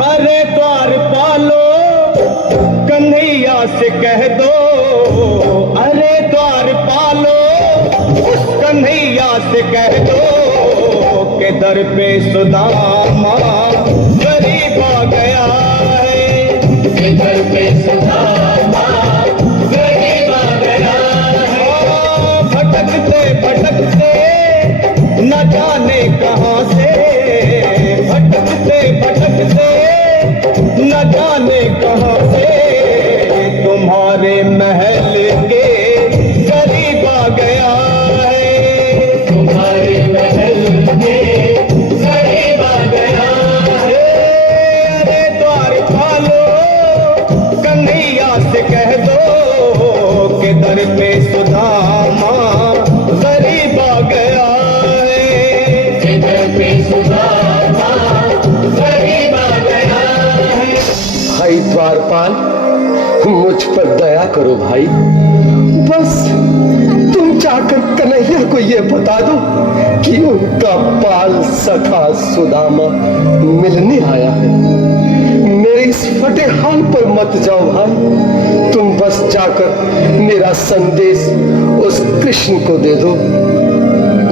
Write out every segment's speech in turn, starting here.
अरे द्वारपालो कन्हैया से कह दो, अरे द्वारपालो उस कन्हैया से कह दो के दर पे सुदामा गरीब आ गया है, के दर पे सुदामा गरीब आ गया है। भटकते भटकते न जाने कहाँ से, भटकते भटकते न जाने कहाँ से तुम्हारे महल के करीब आ गया है, तुम्हारे महल के करीब आ गया है। अरे द्वारपालो कन्हैया से कह दो कि दर पे सुदामा गरीब आ गया है, कि दर पे सुदामा गरीब आ गया है। भाई द्वारपाल, मुझ पर दया करो भाई। बस तुम जाकर कन्हैया को ये बता दो कि उनका बाल सखा सुदामा मिलने आया है। मेरे इस फटे हाल पर मत जाओ भाई, तुम बस जाकर मेरा संदेश उस कृष्ण को दे दो,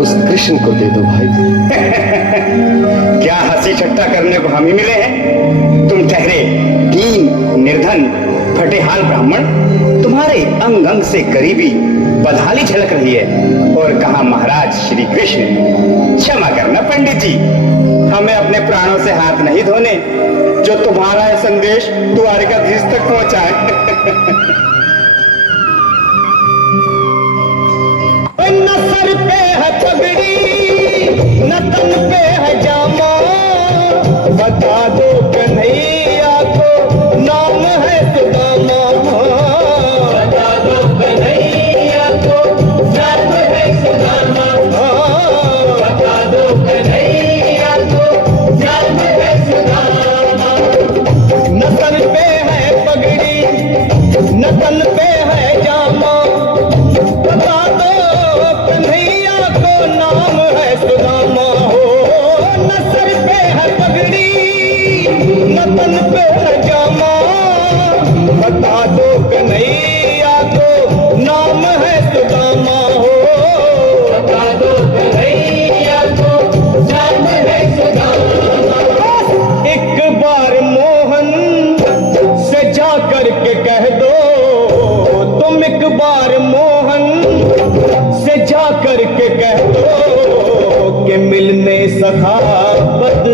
उस कृष्ण को दे दो भाई। क्या हंसी ठट्टा करने को हम ही मिले हैं? तुम ठहरे दीन निर्धन फटेहाल ब्राह्मण, तुम्हारे अंग अंग से गरीबी बदहाली झलक रही है। और कहा महाराज श्री कृष्ण। क्षमा करना पंडित जी, हमें अपने प्राणों से हाथ नहीं धोने जो तुम्हारा यह संदेश द्वारिकाधीश तक पहुंचाए। न सर पे है पगड़ी न तन पे है जामा, बता दो कन्हैया को नाम है सुदामा, बता दो कन्हैया को नाम है सुदामा, बता दो कन्हैया को नाम है सुदामा। न सर पे है पगड़ी न तन पे है जामा, बता दो कन्हैया को नाम है सुदामा हो। न सर पे है पगड़ी न तन पे है जामा, बता दो कन्हैया को नाम है सुदामा हो, बता दो कन्हैया को नाम है सुदामा। एक बार मोहन से जा करके कह दो, तुम एक बार मोहन से जा करके कह दो कि मिलने सखावत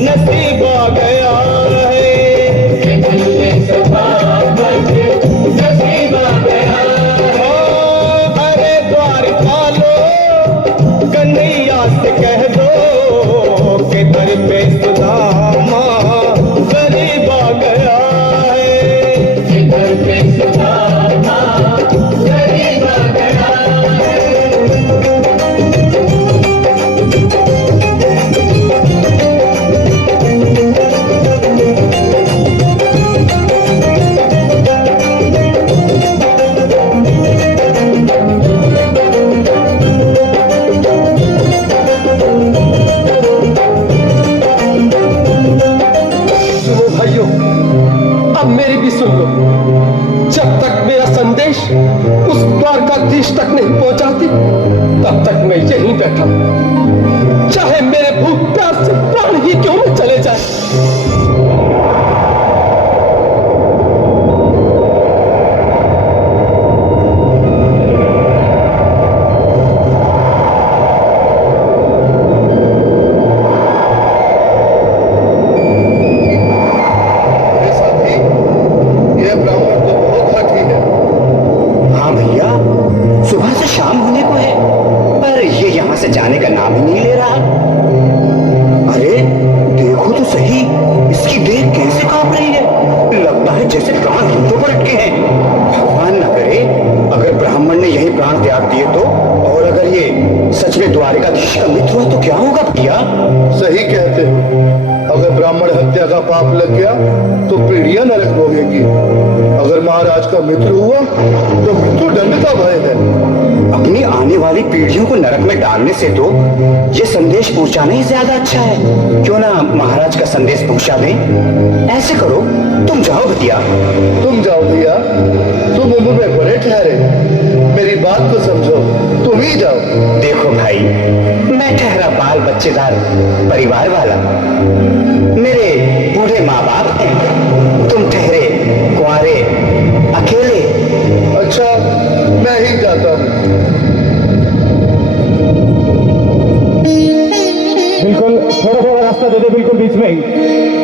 नसीब आ गया है, कि मिलने सखावत नसीब आ गया है। अरे द्वारपालो कन्हैया से कह दो कि दर पे सुदामा गरीब आ गया है, कि दर पे सुदामा गरीब आ गया है। सुनो भाइयों, अब मेरी भी सुन लो। जब तक मेरा संदेश उस द्वारकाधीश तक नहीं पहुंचाती तब तक मैं यहीं बैठा हूं, चाहे मेरे भूख प्यास से प्राण ही क्यों न चले जाए। हाँ भैया, सुबह से शाम होने को है पर ये यहाँ से जाने का नाम ही नहीं ले रहा। अरे देखो तो सही, इसकी देह कैसे कांप रही है, लगता है जैसे प्राण हाथों पर अटके हैं। भगवान न करे अगर ब्राह्मण ने यही प्राण त्याग दिए तो, और अगर ये सच में द्वारिकाधीश का मित्र हुआ तो क्या होगा भैया? सही कहते हो, अगर ब्राह्मण हत्या का पाप लग गया तो पीढ़ियां नरक भोगेगी। अगर महाराज का मित्र हुआ तो मृत्यु दंड का भय है। अपनी पीढ़ियों को नरक में डालने से तो ये संदेश पहुंचाना ही ज्यादा अच्छा है। क्यों ना महाराज का संदेश पहुंचा दें। ऐसे करो, तुम जाओ भतिया। तुम जाओ भैया, तुम उम्र में बड़े ठहरे, मेरी बात को समझो, तुम ही जाओ। देखो भाई, मैं ठहरा बाल बच्चेदार परिवार वाला, मेरे बूढ़े माँ बाप हैं, तुम ठहरे कुंवारे अकेले। अच्छा, मैं ही जाता हूँ। बिल्कुल थोड़ा थोड़ा रास्ता दे दे, बिल्कुल बीच में ही।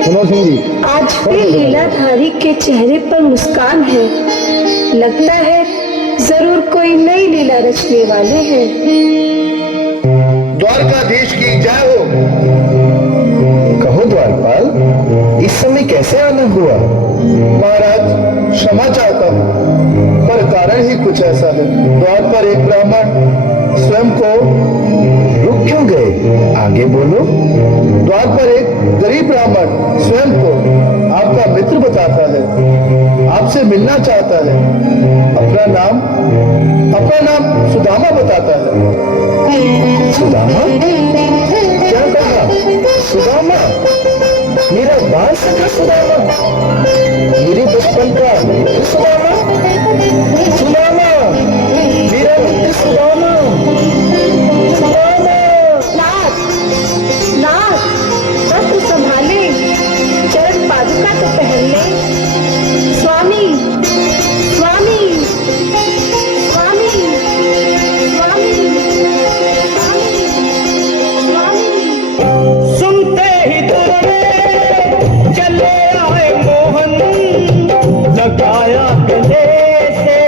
मनोहर सिंह जी, आज भी लीलाधारी के चेहरे पर मुस्कान है। लगता है जरूर कोई नई लीला रचने वाले हैं। द्वारकाधीश की जय हो। कहो द्वारपाल, इस समय कैसे आना हुआ? महाराज, क्षमा चाहता हूँ, पर कारण ही कुछ ऐसा है। द्वार पर एक ब्राह्मण स्वयं को रुक क्यों गए? आगे बोलो। द्वार पर एक गरीब ब्राह्मण स्वयं को आपका मित्र बताता है, आपसे मिलना चाहता है। अपना नाम सुदामा बताता है। सुदामा? क्या कहा? सुदामा? मेरा बाल सखा सुदामा, मेरे बचपन का मित्र सुदामा, सुदामा, मेरा मित्र सुदामा, सुदामा। नाथ, नाथ, वस्त्र संभाले, चरण पादुका तो पहन ले। स्वामी, स्वामी, स्वामी, स्वामी, स्वामी। सुनते ही दौड़े चले आए मोहन, लगाया गले से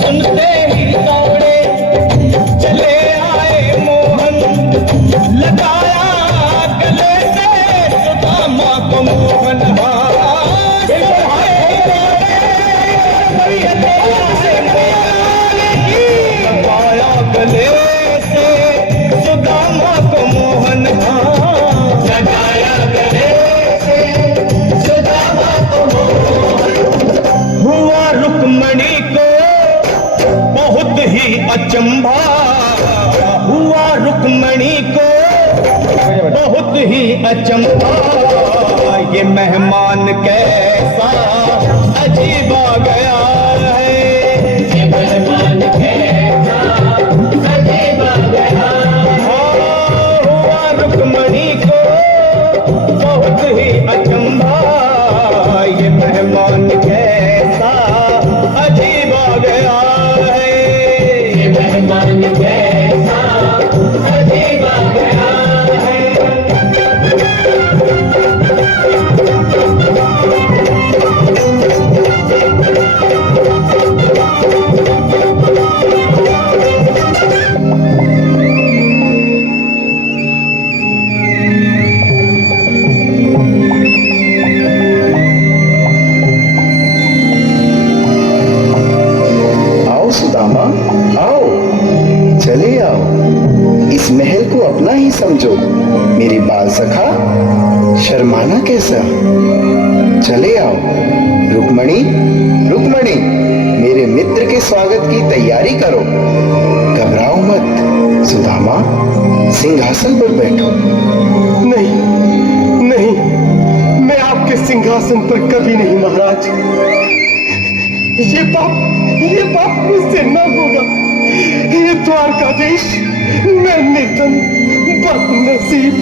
सुनते ही दौड़े चले आए मोहन, लगाया गले से सुदामा को मोहन। लगाया गले से सुदामा को मोहन, लगाया गले से सुदामा को मोहन। हुआ रुक्मणी को बहुत ही अचंभा, हुआ रुक्मणी को बहुत ही अचंभा। ये मेहमान कैसा अजीब आ गया है, ये मेहमान कैसा अजीब आ गया है। हुआ रुक्मणी को बहुत ही अचंभा, ये मेहमान कैसा अजीब आ गया है, ये मेहमान कैसा अजीब आ गया है। आओ सुदामा, आओ, चले आओ। इस महल को अपना ही समझो। मेरी बाल सखा, शर्माना कैसा? चले आओ। रुक्मणी, रुक्मणी, मेरे मित्र के स्वागत की तैयारी करो। घबराओ मत। सुदामा, सिंहासन पर बैठो। नहीं, नहीं, मैं आपके सिंहासन पर कभी नहीं महाराज। ये पाप मुझसे न होगा। ये द्वारकाधीश, मैं निर्धन, बदनसीब,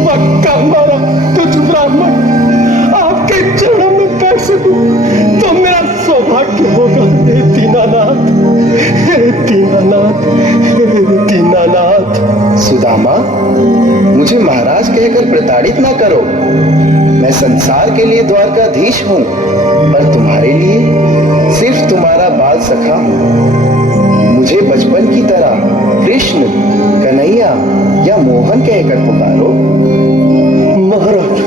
बक्का मारा तुझ ब्राह्मण आपके चरणों में बैठ सकूं तो मेरा सौभाग्य होगा। हे दीनानाथ, हे दीनानाथ, हे दीनानाथ। सुदामा, मुझे महाराज कहकर प्रताड़ित ना करो। मैं संसार के लिए द्वारकाधीश हूँ, पर तुम्हारे लिए सिर्फ तुम्हारा बाल सखा हूँ। मुझे बचपन की तरह कृष्ण, कन्हैया या मोहन कहकर पुकारो। महाराज,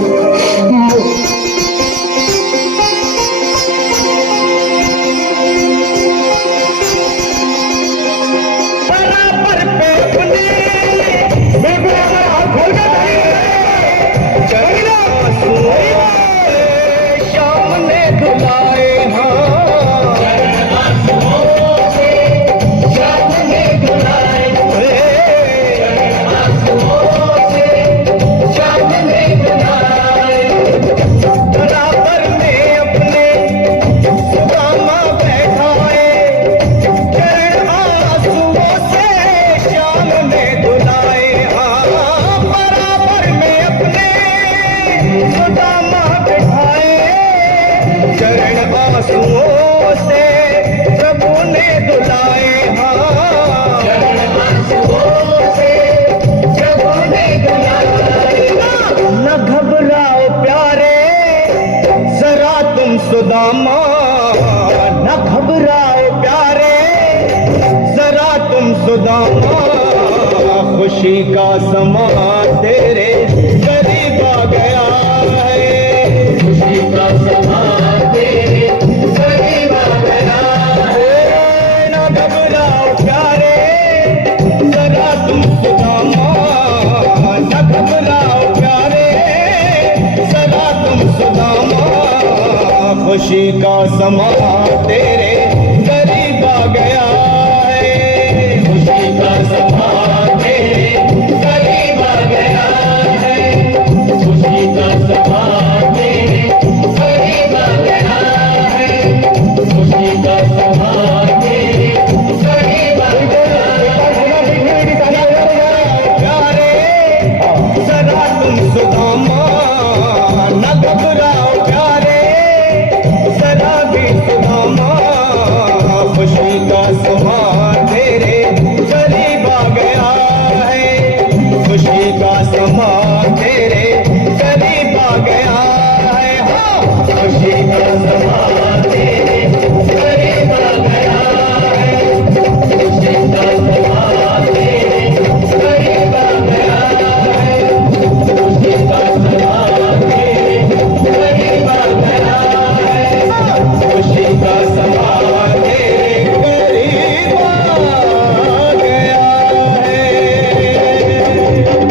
पर बराबर पे अपने बिल्कुल अपना हाथ खोल कर कहिए। चरण आंसुओं से श्याम ने धुलाए बराबर में अपने सुदामा बैठाए चरण आंसुओं से श्याम ने धुलाए बराबर में अपने सुदामा बैठाए चरण आंसुओं से प्रभु ने धुलाए न घबराओ प्यारे जरा तुम सुदामा न घबराओ प्यारे जरा तुम सुदामा खुशी का समा तेरे करीब आ गया है खुशी का समा तेरे करीब आ गया है न घबराओ प्यारे जरा तुम सुदामा न घबराओ प्यारे जरा तुम सुदामा खुशी का समा तेरे करीब आ गया है खुशी का समा तेरे करीब आ गया है खुशी का समा तेरे करीब आ गया है खुशी का समा तेरे करीब आ गया प्यारे जरा तुम सुदामा न घबराओ प्यारे जरा भी सुदामा खुशी का समा तेरे करीब आ गया है खुशी का समा